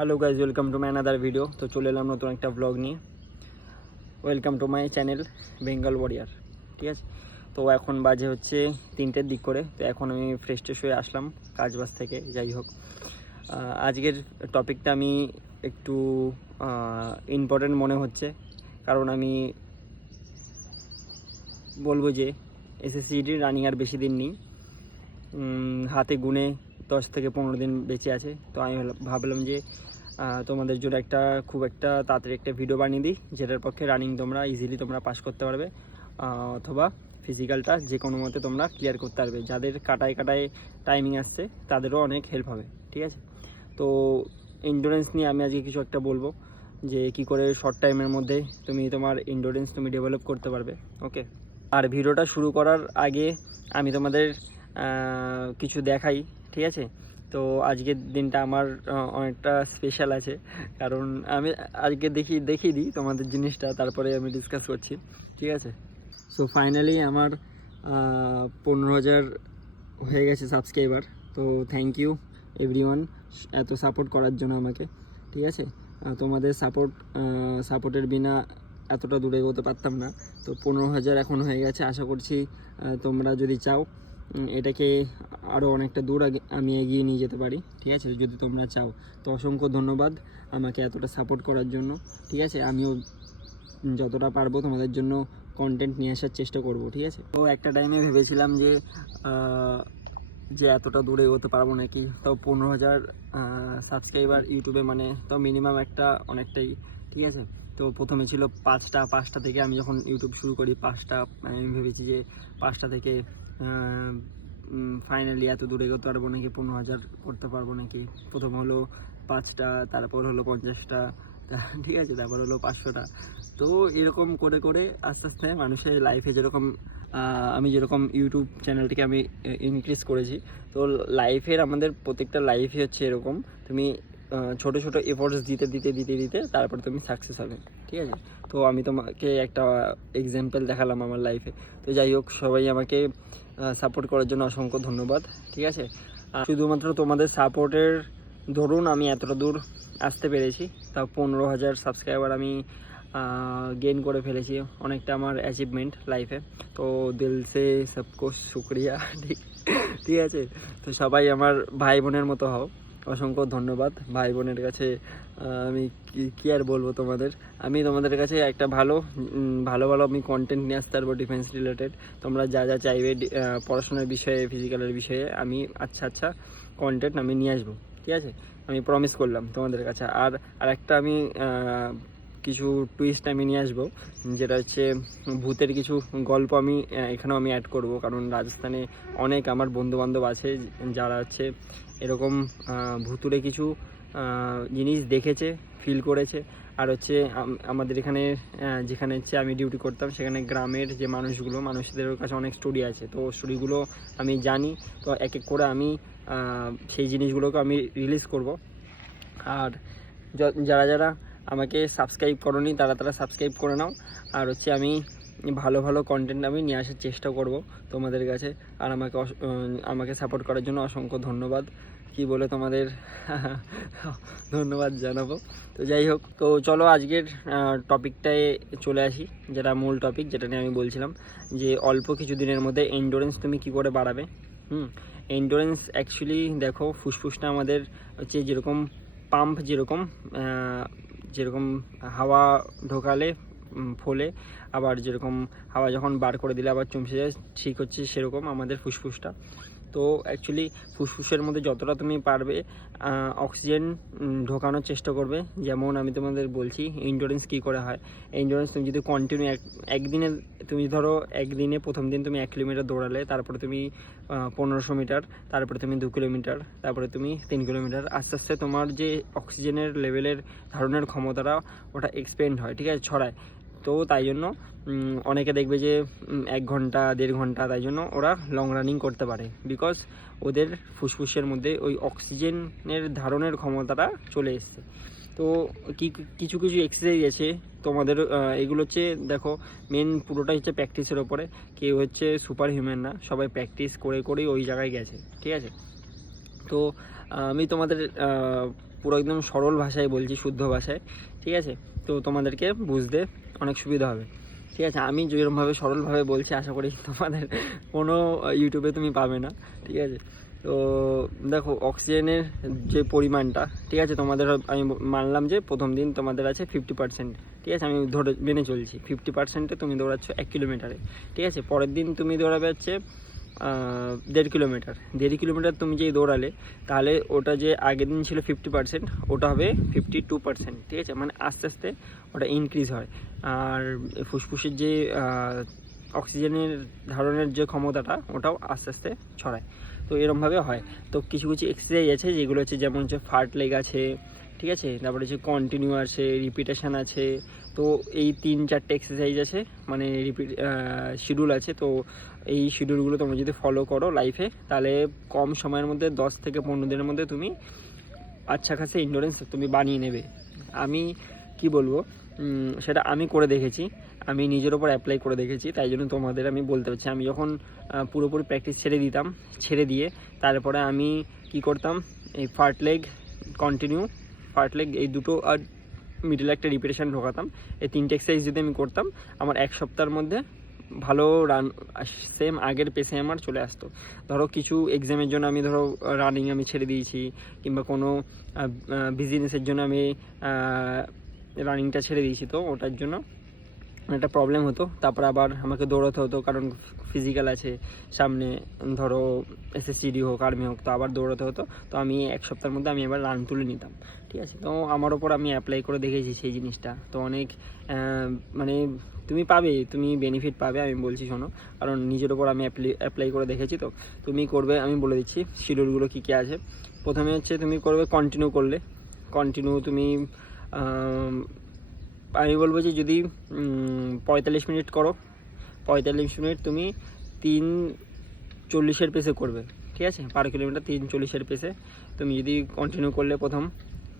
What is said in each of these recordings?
Hello guys welcome to my another video তো চলে এলাম নতুন একটা ব্লগ নিয়ে। Welcome to my channel Bengal warrior ঠিক আছে? তো এখন বাজে হচ্ছে তিনটের দিক করে। তো এখন আমি ফ্রেশ ট্রেশ হয়ে আসলাম কাজবাজ থেকে, যাই হোক। আজকের টপিকটা আমি একটু ইম্পর্টেন্ট মনে হচ্ছে। কারণ আমি বলব যে এসএসসিডির রানিং আর বেশি দিন নেই। হাতে গুনে দশ থেকে পনেরো দিন বেঁচে আছে। তো আমি ভাবলাম- যে তোমাদের জন্য একটা খুব একটা তাড়াতাড়ি একটা ভিডিও বানিয়ে দিই, যেটার পক্ষে রানিং তোমরা ইজিলি তোমরা পাস করতে পারবে। অথবা ফিজিক্যালটা যে কোনো মতে তোমরা ক্লিয়ার করতে পারবে। যাদের কাটায় কাটায় টাইমিং আসছে, তাদেরও অনেক হেল্প হবে, ঠিক আছে? তো ইন্ডোরেন্স নিয়ে আমি আজকে কিছু একটা বলব, যে কি করে শর্ট টাইমের মধ্যে তুমি তোমার ইন্ডোরেন্স তুমি ডেভেলপ করতে পারবে ওকে আর ভিডিওটা শুরু করার আগে আমি তোমাদের কিছু দেখাই। ঠিক আছে? তো আজকের দিনটা আমার অনেকটা স্পেশাল আছে। কারণ আমি আজকে দেখি, দেখিয়ে দিই তোমাদের জিনিসটা, তারপরে আমি ডিসকাস করছি। ঠিক আছে? সো ফাইনালি আমার পনেরো হাজার হয়ে গেছে সাবস্ক্রাইবার তো থ্যাংক ইউ এভরিওয়ান এত সাপোর্ট করার জন্য আমাকে। ঠিক আছে? তোমাদের সাপোর্ট সাপোর্টের বিনা এতটা দূরে এগোতে পারতাম না। তো পনেরো হাজার এখন হয়ে গেছে। আশা করছি তোমরা যদি চাও এটাকে আরও অনেকটা দূর আগে আমি এগিয়ে নিয়ে যেতে পারি, ঠিক আছে? যদি তোমরা চাও। তো অসংখ্য ধন্যবাদ আমাকে এতটা সাপোর্ট করার জন্য, ঠিক আছে? আমিও যতটা পারব তোমাদের জন্য কন্টেন্ট নিয়ে আসার চেষ্টা করব, ঠিক আছে? তো একটা টাইমে ভেবেছিলাম যে যে এতটা দূরে এগোতে পারব নাকি, তাও পনেরো হাজার সাবস্ক্রাইবার ইউটিউবে মানে তাও মিনিমাম একটা অনেকটাই, ঠিক আছে? তো প্রথমে ছিল পাঁচটা পাঁচটা থেকে আমি যখন ইউটিউব শুরু করি, পাঁচটা, আমি ভেবেছি যে পাঁচটা থেকে ফাইনালি এত দূরে এগোতে পারব নাকি? পনেরো হাজার করতে পারব নাকি? প্রথম হলো পাঁচটা, তারপর হলো পঞ্চাশটা, ঠিক আছে, তারপর হলো পাঁচশোটা। তো এরকম করে করে আস্তে আস্তে মানুষের লাইফে যেরকম আমি যেরকম ইউটিউব চ্যানেলটিকে আমি ইনক্রিজ করেছি, তো লাইফের আমাদের প্রত্যেকটা লাইফই হচ্ছে এরকম। তুমি ছোট ছোট এফোর্টস দিতে দিতে দিতে দিতে তারপর তুমি সাকসেস হবে, ঠিক আছে? তো আমি তোমাকে একটা এক্সাম্পল দেখালাম আমার লাইফে তো যাই হোক, সবাই আমাকে সাপোর্ট করার জন্য অসংখ্য ধন্যবাদ, ঠিক আছে? আর শুধুমাত্র তোমাদের সাপোর্টের ধরুন আমি এতটা দূর আসতে পেরেছি, তাও পনেরো হাজার সাবস্ক্রাইবার আমি গেন করে ফেলেছি অনেকটা আমার অ্যাচিভমেন্ট লাইফে তো দিল সে সবকো শুক্রিয়া, ঠিক ঠিক আছে? তো সবাই আমার ভাই বোনের মতো হও। অসংখ্য ধন্যবাদ ভাই বোনের কাছে। আমি কি- আর বলব তোমাদের? আমি তোমাদের কাছে একটা ভালো ভালো ভালো আমি কন্টেন্ট নিয়ে আসতে পারব ডিফেন্স রিলেটেড তোমরা যা যা চাইবে পড়াশোনার বিষয়ে ফিজিক্যালের বিষয়ে আমি আচ্ছা আচ্ছা কন্টেন্ট আমি নিয়ে আসব। ঠিক আছে? আমি প্রমিস করলাম তোমাদের কাছে। আর আর একটা আমি কিছু টুইস্ট আমি নিয়ে আসব, যেটা হচ্ছে ভূতের কিছু গল্প আমি এখানেও আমি অ্যাড করব। কারণ রাজস্থানে অনেক আমার বন্ধু বান্ধব আছে, যারা হচ্ছে এরকম ভুতুরে কিছু জিনিস দেখেছে ফিল করেছে। আর হচ্ছে আমাদের এখানে যেখানে হচ্ছে আমি ডিউটি করতাম, সেখানে গ্রামের যে মানুষগুলো, মানুষদের কাছে অনেক স্টোরি আছে। তো স্টোরিগুলো আমি জানি, তো এক এক করে আমি সেই জিনিসগুলোকে আমি রিলিজ করব। আর যারা যারা আমাকে সাবস্ক্রাইব করনি, তারা তারা সাবস্ক্রাইব করে নাও। আর হচ্ছে আমি ভালো ভালো কন্টেন্ট আমি নিয়ে আসার চেষ্টা করব তোমাদের কাছে। আর আমাকে আমাকে সাপোর্ট করার জন্য অসংখ্য ধন্যবাদ। কি বলে তোমাদের? ধন্যবাদ জানাব। তো যাই হোক, তো চলো আজকের টপিকটায় চলে আসি, যেটা মূল টপিক যেটা নিয়ে আমি বলছিলাম যে অল্প কিছু দিনের মধ্যে এন্ডোরেন্স তুমি কি করে বাড়াবে? হুম এন্ডোরেন্স অ্যাকচুয়ালি দেখো, ফুসফুসটা আমাদের হচ্ছে যেরকম পাম্প যেরকম যেরকম হাওয়া ঢোকালে ফোলে, আবার যেরকম হাওয়া যখন বার করে দিলে আবার চমসে যায়, ঠিক হচ্ছে সেরকম আমাদের ফুসফুসটা। তো অ্যাকচুয়ালি ফুসফুসের মধ্যে যতটা তুমি পারবে অক্সিজেন ঢোকানোর চেষ্টা করবে। যেমন আমি তোমাদের বলছি ইন্ডোরেন্স কী করে হয়? ইন্ডোরেন্স তুমি যদি কন্টিনিউ এক, একদিনে, তুমি ধরো একদিনে প্রথম দিন তুমি এক কিলোমিটার দৌড়ালে, তারপরে তুমি পনেরোশো মিটার, তারপরে তুমি দু কিলোমিটার, তারপরে তুমি তিন কিলোমিটার। আস্তে আস্তে তোমার যে অক্সিজেনের লেভেলের ধারণের ক্ষমতাটা ওটা এক্সপেন্ড হয়, ঠিক আছে, ছড়ায়। তো তাই জন্য অনেকে দেখবে যে এক ঘণ্টা, দেড় ঘণ্টা, তাই জন্য ওরা লং রানিং করতে পারে। বিকজ ওদের ফুসফুসের মধ্যে ওই অক্সিজেনের ধারণের ক্ষমতাটা চলে এসছে। তো কি কিছু কিছু এক্সারসাইজ আছে। তোমাদের এগুলো হচ্ছে, দেখো মেন পুরোটা হচ্ছে প্র্যাকটিসের ওপরে। কেউ হচ্ছে সুপার হিউম্যান না, সবাই প্র্যাকটিস করে করেই ওই জায়গায় গেছে, ঠিক আছে? তো আমি তোমাদের পুরো একদম সরল ভাষায় বলছি, শুদ্ধ ভাষায়, ঠিক আছে? তো তোমাদেরকে বুঝতে অনেক সুবিধা হবে, ঠিক আছে? আমি যেরকমভাবে সরলভাবে বলছি, আশা করি তোমাদের কোনো ইউটিউবে তুমি পাবে না, ঠিক আছে? তো দেখো অক্সিজেনের যে পরিমাণটা, ঠিক আছে, তোমাদের আমি মানলাম যে প্রথম দিন তোমাদের আছে ফিফটি পার্সেন্ট ঠিক আছে, আমি ধরে মেনে চলছি। ফিফটি পার্সেন্টে তুমি দৌড়াচ্ছ এক কিলোমিটারে ঠিক আছে, পরের দিন তুমি দৌড়াবে হচ্ছে দেড় কিলোমিটার দেড় কিলোমিটার তুমি যেই দৌড়ালে, তাহলে ওটা যে আগের দিন ছিল ফিফটি পার্সেন্ট ওটা হবে ফিফটি টু পার্সেন্ট ঠিক আছে মানে আস্তে আস্তে ওটা ইনক্রিজ হয়। আর ফুসফুসের যে অক্সিজেনের ধারণের যে ক্ষমতাটা, ওটাও আস্তে আস্তে ছড়ায়। তো এরমভাবে হয়। তো কিছু কিছু এক্সারসাইজ আছে যেগুলো হচ্ছে যেমন হচ্ছে ফার্ট লেগ আছে, ঠিক আছে? তারপরে হচ্ছে কন্টিনিউ আছে রিপিটেশান আছে। তো এই তিন, চারটে এক্সারসাইজ আছে মানে রিপিট শিডিউল আছে। তো এই শিডিউলগুলো তোমরা যদি ফলো করো লাইফে তাহলে কম সময়ের মধ্যে দশ থেকে পনেরো দিনের মধ্যে তুমি আচ্ছা খাসে ইন্ডোরেন্স তুমি বানিয়ে নেবে। আমি কি বলব? সেটা আমি করে দেখেছি। আমি নিজের ওপর অ্যাপ্লাই করে দেখেছি, তাই জন্য তোমাদের আমি বলতে পারছি। আমি যখন পুরোপুরি প্র্যাকটিস ছেড়ে দিতাম, ছেড়ে দিয়ে তারপরে আমি কি করতাম, এই fartlek continue fartlek এই দুটো আর মিডলে একটা রিপিটেশন ঢোকাতাম। এই তিনটে এক্সারসাইজ যদি আমি করতাম, আমার এক সপ্তাহের মধ্যে ভালো রান সেম আগের পেসে আমার চলে আসতো। ধরো কিছু এক্সামের জন্য আমি ধরো রানিং আমি ছেড়ে দিয়েছি, কিংবা কোনো বিজনেসের জন্য আমি রানিংটা ছেড়ে দিয়েছি, তো ওটার জন্য একটা প্রবলেম হতো। তারপর আবার আমাকে দৌড়াতে হতো, কারণ ফিজিক্যাল আছে, সামনে ধরো এসএসসিডি হোক আর্মি হোক, তো আবার দৌড়াতে হতো। তো আমি এক সপ্তাহের মধ্যে আমি এবার রান তুলে নিতাম, ঠিক আছে? তো আমার ওপর আমি অ্যাপ্লাই করে দেখেছি সেই জিনিসটা। তো অনেক মানে তুমি পাবে, তুমি বেনিফিট পাবে, আমি বলছি শোনো। কারণ নিজের ওপর আমি অ্যাপ্লাই করে দেখেছি তো। তুমি করবে, আমি বলে দিচ্ছি শিডিউলগুলো কী কী আছে। প্রথমে হচ্ছে তুমি করবে কন্টিনিউ করলে। কন্টিনিউ তুমি আম, বলব যে যদি পঁয়তাল্লিশ মিনিট করো পঁয়তাল্লিশ মিনিট তুমি তিন চল্লিশের পেসে করবে ঠিক আছে? পার কিলোমিটার তিন চল্লিশের পেসে তুমি যদি কন্টিনিউ করলে প্রথম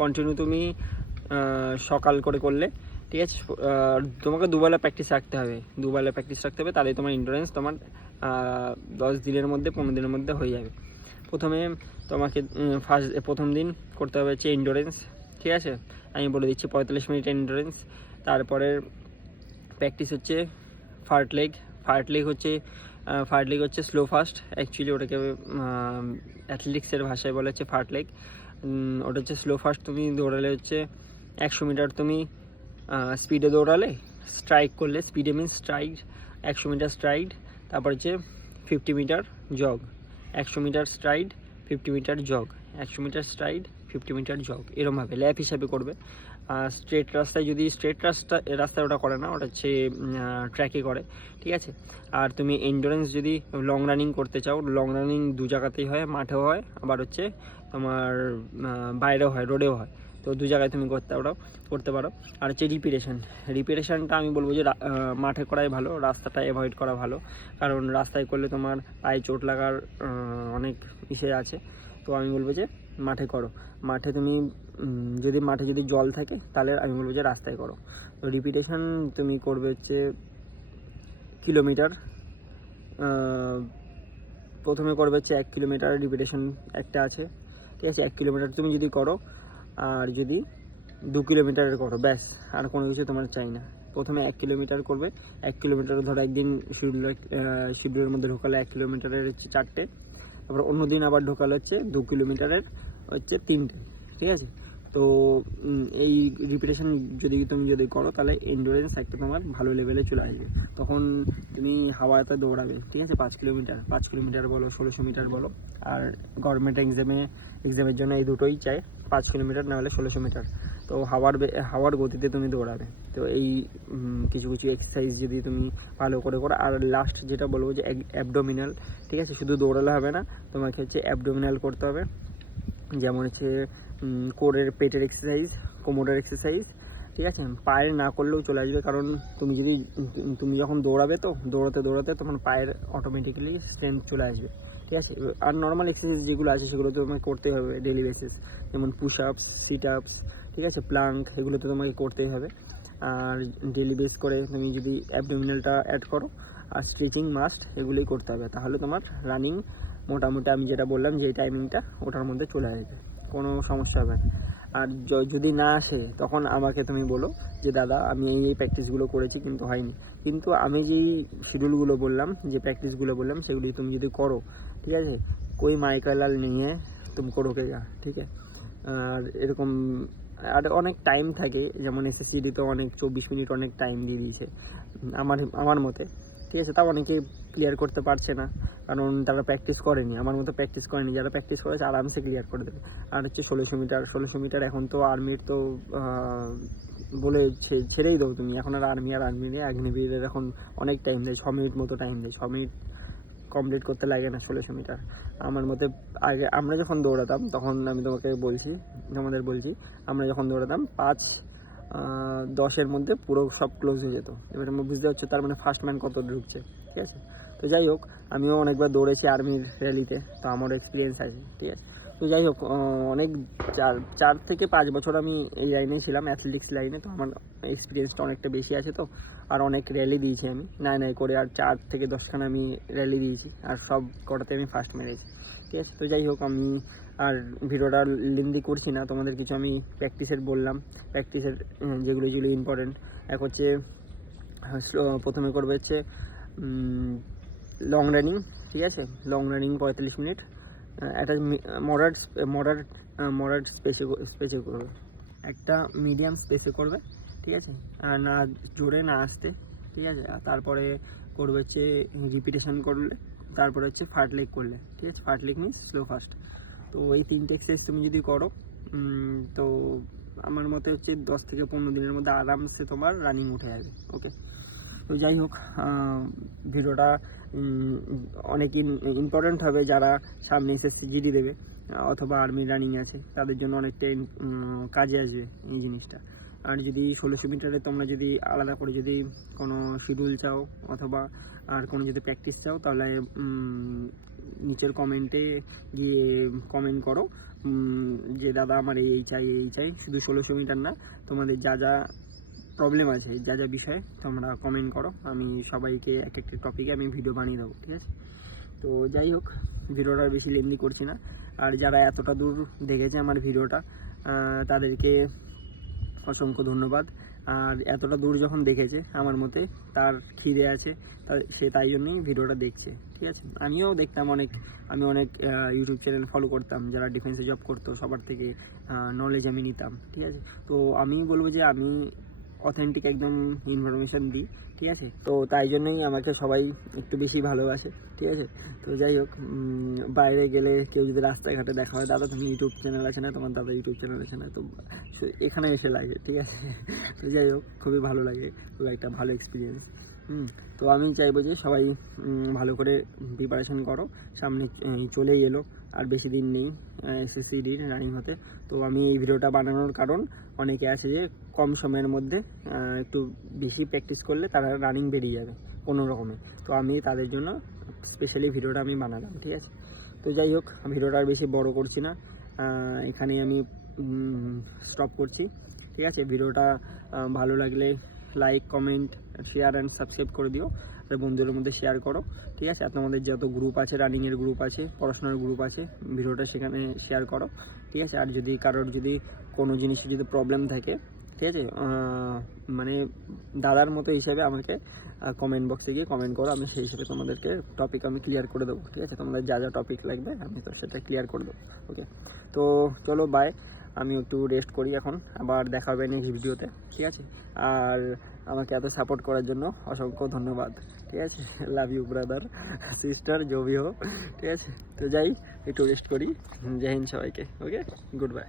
কন্টিনিউ তুমি সকাল করে করলে ঠিক আছে? তোমাকে দুবেলা প্র্যাকটিস রাখতে হবে। দুবেলা প্র্যাকটিস রাখতে হবে তাহলে তোমার ইন্ডোরেন্স তোমার দশ দিনের মধ্যে পনেরো দিনের মধ্যে হয়ে যাবে। প্রথমে তোমাকে ফার্স্ট প্রথম দিন করতে হবে হচ্ছে ইন্ডোরেন্স ঠিক আছে? আমি বলে দিচ্ছি পঁয়তাল্লিশ মিনিট এন্ডুরেন্স তারপরে প্র্যাকটিস হচ্ছে ফার্ট লেগ ফার্ট লেগ হচ্ছে ফার্ট লেগ হচ্ছে স্লো ফাস্ট অ্যাকচুয়ালি ওটাকে অ্যাথলেটিক্সের ভাষায় বলা হচ্ছে ফার্ট লেগ ওটা হচ্ছে স্লো ফাস্ট তুমি দৌড়ালে হচ্ছে একশো মিটার তুমি স্পিডে দৌড়ালে স্ট্রাইক করলে স্পিডে মিন স্ট্রাইক একশো মিটার স্ট্রাইড তারপর হচ্ছে ফিফটি মিটার জগ একশো metre stride fifty metre jog একশো metre stride fifty metre jog এরমভাবে ল্যাপ হিসাবে করবে। আর স্ট্রেট রাস্তায় যদি স্ট্রেট রাস্তা, রাস্তায় ওটা করে না, ওটা হচ্ছে ট্র্যাকে করে, ঠিক আছে? আর তুমি এন্ডুরেন্স যদি লং রানিং করতে চাও লং রানিং দু জায়গাতেই হয়, মাঠেও হয়, আবার হচ্ছে তোমার বাইরেও হয় রোডেও হয়। তো দু জায়গায় তুমি করতে পারো করতে পারো। আর হচ্ছে রিপিটেশন রিপিটেশনটা আমি বলব যে মাঠে করাই ভালো, রাস্তাটা অ্যাভয়েড করা ভালো। কারণ রাস্তায় করলে তোমার পায়ে চোট লাগার অনেক ইসে আছে। তো আমি বলব যে, মাঠে করো। মাঠে তুমি যদি মাঠে যদি জল থাকে, তাহলে আমি বলব যে রাস্তায় করো। তো রিপিটেশন তুমি করবে হচ্ছে কিলোমিটার প্রথমে করবে হচ্ছে এক কিলোমিটার রিপিটেশন একটা আছে, ঠিক আছে? এক কিলোমিটার তুমি যদি করো, আর যদি দু কিলোমিটারের করো, ব্যাস, আর কোনো কিছু তোমার চাই না। প্রথমে এক কিলোমিটার করবে, এক কিলোমিটার ধরো একদিন শিডিউল শিডিউলের মধ্যে ঢোকালে এক কিলোমিটারের হচ্ছে চারটে, তারপর অন্য দিন আবার ঢোকালে হচ্ছে দু কিলোমিটারের হচ্ছে তিনটে, ঠিক আছে? তো এই রিপিটেশন যদি তুমি যদি করো, তাহলে এন্ডুরেন্স একটা তোমার ভালো লেভেলে চলে আসবে। তখন তুমি হাওয়াতে দৌড়াবে, ঠিক আছে? পাঁচ কিলোমিটার পাঁচ কিলোমিটার বলো, ষোলোশো মিটার বলো। আর গভর্নমেন্ট এক্সামে এক্সামের জন্য এই দুটোই চাই, পাঁচ কিলোমিটার না হলে ষোলোশো মিটার তো হাওয়ার হাওয়ার গতিতে তুমি দৌড়াবে। তো এই কিছু কিছু এক্সারসাইজ যদি তুমি ভালো করে করো। আর লাস্ট যেটা বলব যে অ্যাবডোমিনাল ঠিক আছে? শুধু দৌড়ালে হবে না, তোমাকে হচ্ছে অ্যাবডোমিনাল করতে হবে। যেমন হচ্ছে কোরের পেটের এক্সারসাইজ কোমরের এক্সারসাইজ ঠিক আছে? পায়ের না করলেও চলে আসবে, কারণ তুমি যদি, তুমি যখন দৌড়াবে তো, দৌড়াতে দৌড়াতে তখন পায়ের অটোমেটিক্যালি স্ট্রেংথ চলে আসবে, ঠিক আছে? আর নর্মাল এক্সারসাইজ যেগুলো আছে, সেগুলো তো তোমাকে করতেই হবে ডেলি বেসিস যেমন পুশ আপস সিট আপস ঠিক আছে? প্লাঙ্ক এগুলো তো তোমাকে করতেই হবে। আর ডেলি বেস করে তুমি যদি অ্যাবডোমিনালটা অ্যাড করো, আর স্ট্রেচিং মাস্ট এগুলোই করতে হবে। তাহলে তোমার রানিং মোটামুটি আমি যেটা বললাম যে টাইমিংটা ওটার মধ্যে চলে আসবে, কোনো সমস্যা হবে না। আর যদি না আসে, তখন আমাকে তুমি বলো যে, দাদা, আমি এই এই প্র্যাকটিসগুলো করেছি কিন্তু হয়নি। কিন্তু আমি যেই শিডিউলগুলো বললাম, যে প্র্যাকটিসগুলো বললাম, সেগুলি তুমি যদি করো, ঠিক আছে? কই মাইকালাল নিয়ে তুমি করো কে যা ঠিক আছে? আর এরকম, আর অনেক টাইম থাকে, যেমন এসএসসিডি তো অনেক চব্বিশ মিনিট অনেক টাইম দিয়ে দিয়েছে, আমার আমার মতে, ঠিক আছে? তাও অনেকে ক্লিয়ার করতে পারছে না। কারণ তারা প্র্যাকটিস করেনি, আমার মতো প্র্যাকটিস করেনি, যারা প্র্যাকটিস করেছে আরামসে ক্লিয়ার করে দেবে। আর হচ্ছে ষোলোশো মিটার ষোলোশো মিটার এখন তো আর্মির তো বলে ছেড়েই দাও তুমি। এখন আর আর্মি আর আর্মি নেই আগ্নেবীরের এখন অনেক টাইম দেয় ছ মিনিট মতো টাইম দেয় ছ মিনিট কমপ্লিট করতে লাগে না ষোলোশো মিটার। আমার মতে আগে, আমরা যখন দৌড়াতাম, তখন আমি তোমাকে বলছি আমাদের বলছি, আমরা যখন দৌড়াতাম, পাঁচ দশের মধ্যে পুরো সব ক্লোজ হয়ে যেত। এবার বুঝতে পারছ তার মানে ফার্স্ট ম্যান কত ঢুকছে, ঠিক আছে? তো যাই হোক, আমিও অনেকবার দৌড়েছি আর্মির র্যালিতে, তো আমারও এক্সপিরিয়েন্স আছে, ঠিক আছে? তো যাই হোক অনেক চার চার থেকে পাঁচ বছর আমি এই লাইনে ছিলাম অ্যাথলেটিক্স লাইনে তো আমার এক্সপিরিয়েন্সটা অনেকটা বেশি আছে তো। আর অনেক র্যালি দিয়েছি আমি, নাই নাই করে আর চার থেকে দশখানা আমি র্যালি দিয়েছি, আর সব কটাতে আমি ফার্স্ট মেরেছি, ঠিক আছে? তো যাই হোক, আমি আর ভিডিওটা লেন্দি করছি না, তোমাদের কিছু আমি প্র্যাকটিসের বললাম। প্র্যাকটিসের যেগুলো যেগুলো ইম্পর্টেন্ট এক হচ্ছে প্রথমে করবে হচ্ছে লং রানিং ঠিক আছে? লং রানিং পঁয়তাল্লিশ মিনিট। একটা মডারেট মডারেট মডারেট স্পেসে স্পেসে করবে। একটা মিডিয়াম স্পেসে করবে, ঠিক আছে? আর না জোরে না আসতে, ঠিক আছে? তারপরে করবে হচ্ছে রিপিটেশন করলে, তারপরে হচ্ছে ফার্ট লেগ করলে, ঠিক আছে? Fartlek means slow fast তো এই তিনটে এক্সারসাইজ তুমি যদি করো তো আমার মতে হচ্ছে দশ থেকে পনেরো দিনের মধ্যে আরামসে তোমার রানিং উঠে যাবে ওকে তো যাই হোক ভিডিওটা অনেক ইম্পর্ট্যান্ট হবে যারা সামনে এসে জিডি দেবে, অথবা আর্মি রানিং আছে, তাদের জন্য অনেকটা কাজে আসবে এই জিনিসটা। আর যদি ষোলোশো মিটারে তোমরা যদি আলাদা করে যদি কোনো শিডিউল চাও, অথবা আর কোনো যদি প্র্যাকটিস চাও, তাহলে নিচের কমেন্টে গিয়ে কমেন্ট করো। যে, দাদা, আমার এই চাই এই চাই। শুধু ষোলোশো মিটার না, তোমাদের যা যা প্রবলেম আছে, যা যা বিষয়ে তোমরা কমেন্ট করো। আমি সবাইকে এক একটা টপিকে আমি ভিডিও বানিয়ে দেবো, ঠিক আছে? তো যাই হোক, ভিডিওটা বেশি লেন্দি করছি না। আর যারা এতটা দূর দেখেছে আমার ভিডিওটা তাদেরকে অসংখ্য ধন্যবাদ। আর এতটা দূর যখন দেখেছে আমার মতে, তার খিদে আছে, তার, সে তাই জন্যই ভিডিওটা দেখছে, ঠিক আছে? আমিও দেখতাম অনেক, আমি অনেক ইউটিউব চ্যানেল ফলো করতাম, যারা ডিফেন্সে জব করতো, সবার থেকে নলেজ আমি নিতাম, ঠিক আছে? তো আমি বলব যে আমি অথেন্টিক একদম ইনফরমেশান দিই, ঠিক আছে? তো তাই জন্যই আমাকে সবাই একটু বেশি ভালোবাসে, ঠিক আছে? তো যাই হোক বাইরে গেলে কেউ যদি রাস্তাঘাটে দেখা হয়, দাদা তুমি ইউটিউব চ্যানেল আছে না? তোমার দাদা ইউটিউব চ্যানেল আছে না? তো এখানে এসে লাগে, ঠিক আছে? তো যাই হোক, খুবই ভালো লাগে, খুব একটা ভালো এক্সপিরিয়েন্স তো আমি চাইব যে সবাই ভালো করে প্রিপারেশন করো। সামনে চলেই এলো, আর বেশি দিন নেই এসএসসি দিন রানিং হতে। তো আমি এই ভিডিওটা বানানোর কারণ, অনেকে আছে যে কম সময়ের মধ্যে একটু বেশি প্র্যাকটিস করলে তারা রানিং বেরিয়ে যাবে, কোনো রকমে। তো আমি তাদের জন্য স্পেশালি ভিডিওটা আমি বানালাম, ঠিক আছে? তো যাই হোক, ভিডিওটা আর বেশি বড় করছি না। এখানে আমি স্টপ করছি, ঠিক আছে? ভিডিওটা ভালো লাগলে like comment share and subscribe করে দিও। আর বন্ধুদের মধ্যে শেয়ার করো, ঠিক আছে? আর তোমাদের যত গ্রুপ আছে রানিংয়ের গ্রুপ আছে, পড়াশোনার গ্রুপ আছে, ভিডিওটা সেখানে শেয়ার করো, ঠিক আছে? আর যদি কারোর যদি কোনো জিনিসে যদি প্রবলেম থাকে, ঠিক আছে? মানে দাদার মতো হিসাবে আমাকে কমেন্ট বক্সে গিয়ে কমেন্ট করো, আমি সেই হিসেবে তোমাদেরকে টপিক আমি ক্লিয়ার করে দেবো, ঠিক আছে? তোমাদের যা যা টপিক লাগবে, আমি তো সেটা ক্লিয়ার করে দেবো ওকে তো চলো বাই আমি একটু রেস্ট করি এখন, আবার দেখা হবে নেক্সট ভিডিওতে ঠিক আছে? আর আমাকে এত সাপোর্ট করার জন্য অসংখ্য ধন্যবাদ, ঠিক আছে? লাভ ইউ ব্রাদার সিস্টার জবি হোক, ঠিক আছে? তো যাই, একটু রেস্ট করি জয় হিন্দ সবাইকে ওকে গুড বাই